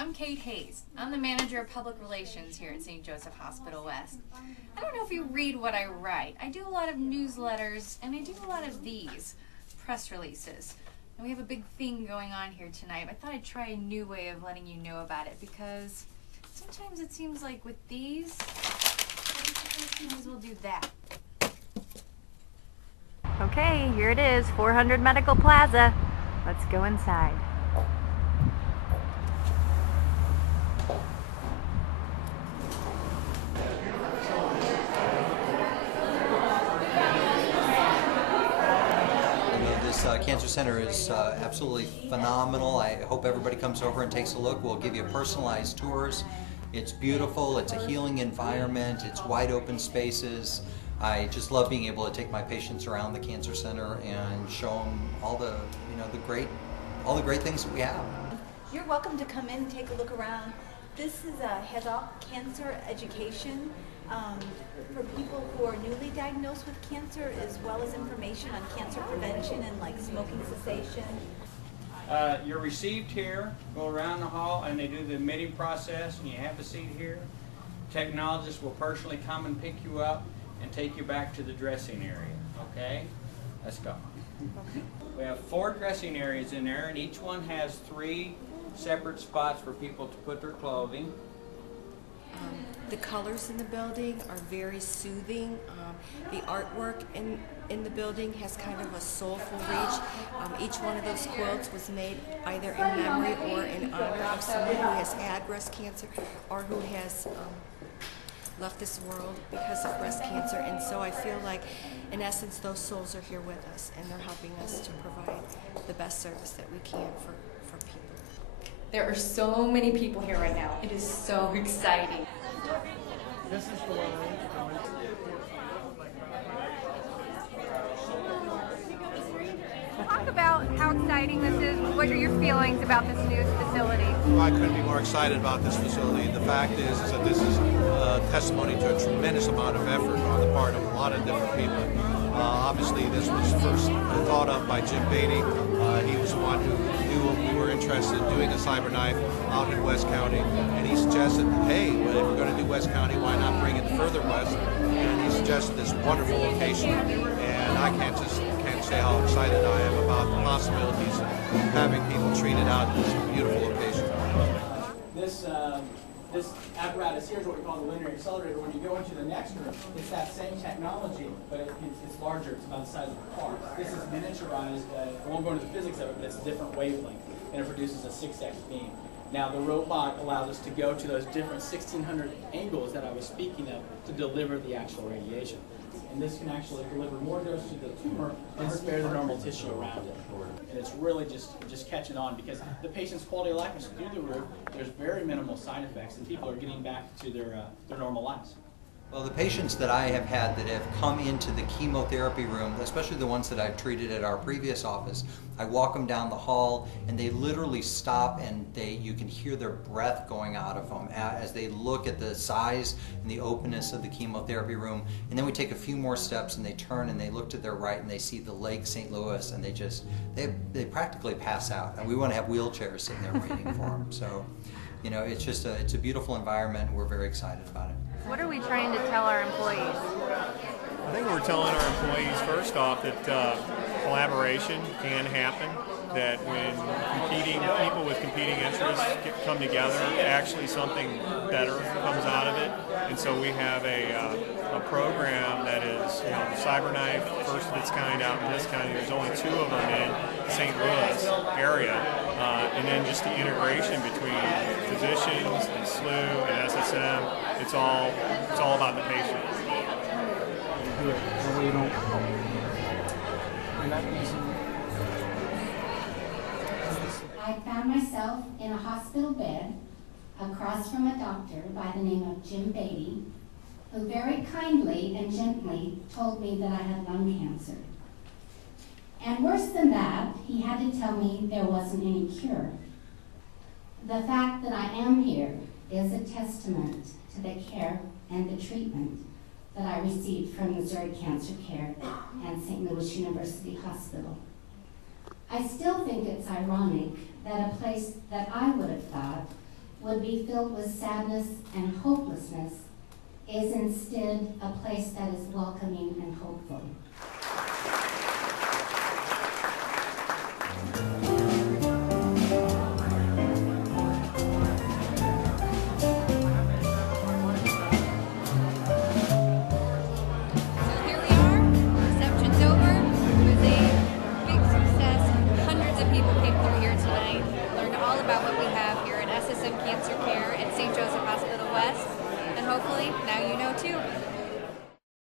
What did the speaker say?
I'm Kate Hayes. I'm the manager of public relations here at St. Joseph Hospital West. I don't know if you read what I write. I do a lot of newsletters and I do a lot of these press releases. And we have a big thing going on here tonight. I thought I'd try a new way of letting you know about it because sometimes it seems like with these, I might as well do that. Okay, here it is, 400 Medical Plaza. Let's go inside. Cancer Center is absolutely phenomenal. I hope everybody comes over and takes a look. We'll give you personalized tours. It's beautiful, it's a healing environment, it's wide open spaces. I just love being able to take my patients around the Cancer Center and show them all the, all the great things that we have. You're welcome to come in and take a look around. This is a head-off cancer education for people who are newly diagnosed with cancer, as well as information on cancer prevention and like smoking cessation. You're received here, go around the hall, and they do the admitting process, and you have a seat here. Technologists will personally come and pick you up and take you back to the dressing area. Okay? Let's go. We have 4 dressing areas in there, and each one has 3 separate spots for people to put their clothing. The colors in the building are very soothing. The artwork in the building has kind of a soulful reach. Each one of those quilts was made either in memory or in honor of someone who has had breast cancer or who has left this world because of breast cancer. And so I feel like, in essence, those souls are here with us and they're helping us to provide the best service that we can for people. There are so many people here right now. It is so exciting. This is the one. Talk about how exciting this is. What are your feelings about this new facility? Well, I couldn't be more excited about this facility. The fact is that this is a testimony to a tremendous amount of effort on the part of a lot of different people. Obviously, this was first thought of by Jim Beatty. He was the one who knew we were interested in doing a CyberKnife out in West County, and he suggested, hey, well, if we're going to do West County, why not bring it further west? And he suggested this wonderful location, and I can't say how excited I am about the possibilities of having people treated out in this beautiful location. This apparatus here is what we call the linear accelerator. When you go into the next room, it's that same technology, but it's larger. It's about the size of a car. This is miniaturized. I won't go into the physics of it, but it's a different wavelength, and it produces a 6x beam. Now, the robot allows us to go to those different 1,600 angles that I was speaking of to deliver the actual radiation. And this can actually deliver more dose to the tumor and spare the normal tissue around it. And it's really just catching on because the patient's quality of life is through the roof. There's very minimal side effects, and people are getting back to their normal lives. Well, the patients that I have had that have come into the chemotherapy room, especially the ones that I've treated at our previous office, I walk them down the hall and they literally stop and you can hear their breath going out of them as they look at the size and the openness of the chemotherapy room. And then we take a few more steps and they turn and they look to their right and they see the Lake St. Louis and they practically pass out. And we want to have wheelchairs sitting there waiting for them. So, it's just it's a beautiful environment and we're very excited about it. What are we trying to tell our employees? I think we're telling our employees first off that collaboration can happen, that when people with competing interests come together, actually something better comes out of it. And so we have a program that is CyberKnife, first of its kind out in this county. There's only 2 of them in the St. Louis area. And then just the integration between physicians and SLU and SSM, it's all about the patient. I found myself in a hospital bed across from a doctor by the name of Jim Beatty, who very kindly and gently told me that I had lung cancer. And worse than that, he had to tell me there wasn't any cure. The fact that I am here is a testament to the care and the treatment that I received from Missouri Cancer Care and St. Louis University Hospital. I still think it's ironic that a place that I would have thought would be filled with sadness and hopelessness is instead a place that is welcoming and hopeful. About what we